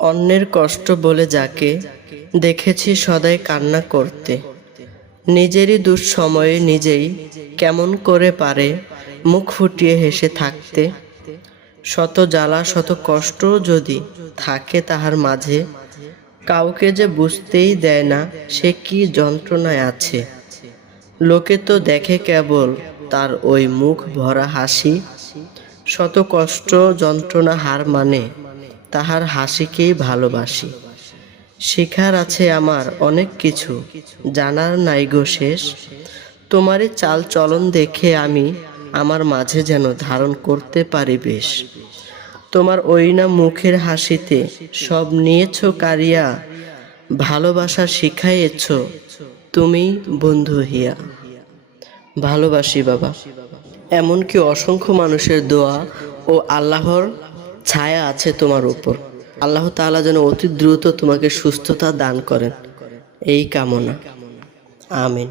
অন্যের কষ্ট বলে যাকে দেখেছি সদাই কান্না করতে। নিজেরই দুঃসময়ে নিজেই কেমন করে পারে মুখ ফুটিয়ে হেসে থাকতে। শত জ্বালা, শত কষ্ট যদি থাকে তাহার মাঝে, কাউকে যে বুঝতেই দেয় না সে কি যন্ত্রণায় আছে। লোকে তো দেখে কেবল তার ওই মুখ ভরা হাসি। শত কষ্ট যন্ত্রণা হার মানে তাহার হাসিকেই ভালোবাসি। শেখার আছে আমার অনেক কিছু, জানার নাই গো শেষ। তোমারই চাল চলন দেখে আমি আমার মাঝে যেন ধারণ করতে পারি বেশ। তোমার ওই না মুখের হাসিতে সব নিয়েছ কারিয়া, ভালোবাসা শিখাইয়েছ তুমি বন্ধু হিয়া। ভালোবাসি বাবা। এমনকি অসংখ্য মানুষের দোয়া ও আল্লাহর ছায়া আছে তোমার উপর। আল্লাহ তালা যেন অতি দ্রুত তোমাকে সুস্থতা দান করেন। এই কামনা। আমিন।